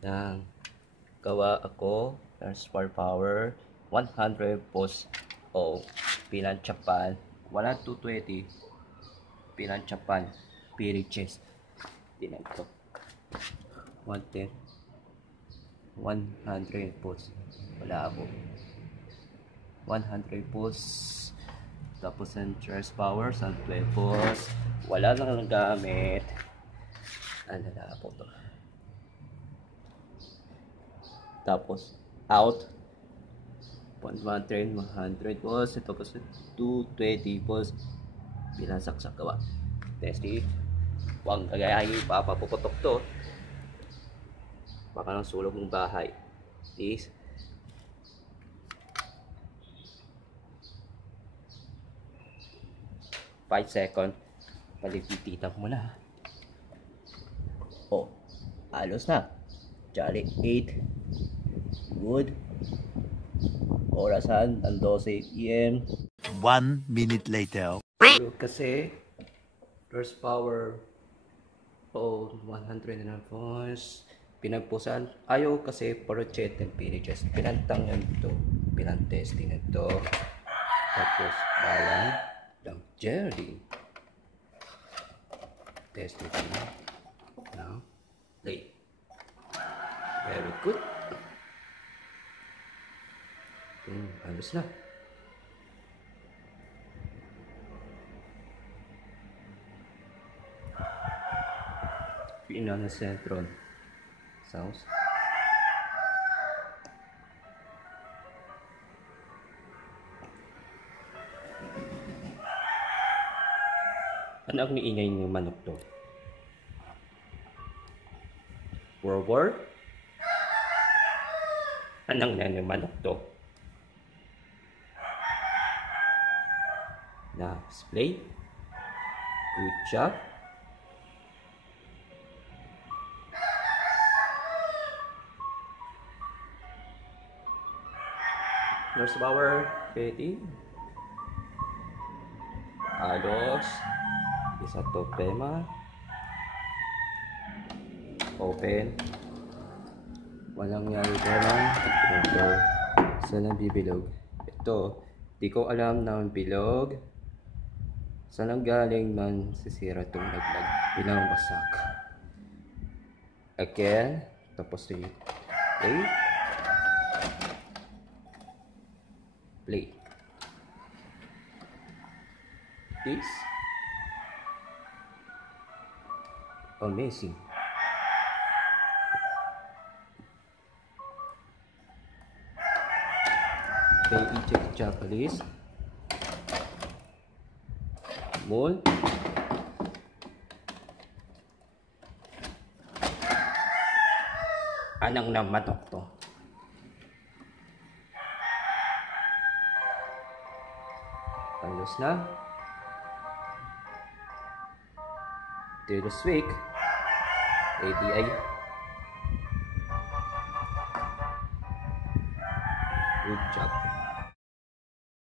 Nang gawa ako ng spare power 100 post o pinantsapan 1220 pinantsapan piriches tinan ko 110 100 post wala ako 100 post tapos ang charge power sa 12 post wala lang gamit ano na po to tapos out 110 100 volts tapos 220 volts pinasaksak gawa testing huwag kagayahin papapuputok to baka nang sulog ng bahay please 5 seconds palipititan mo na oh alos na Jolly 8 good orasan ang 12 PM 1 minute later. kasi first power 100 na volts pinagpusan ayaw kasi porochet and piriches pinantang yan ito pinantesting ito tapos balang ng jelly test ito now play very good ayos na pinana sentron sounds ano ang niingay ng manok to War anong na ng manok to na display good job nurse power 30 alos isa to tema open walang yari naman ito saan ang bibilog ito di ko alam ng bilog saan ang galing man sisira itong naglag bilang basak again tapos ito play this amazing okay i-check Japanese mall anong naman to ayos na Taylor Swift ADI good job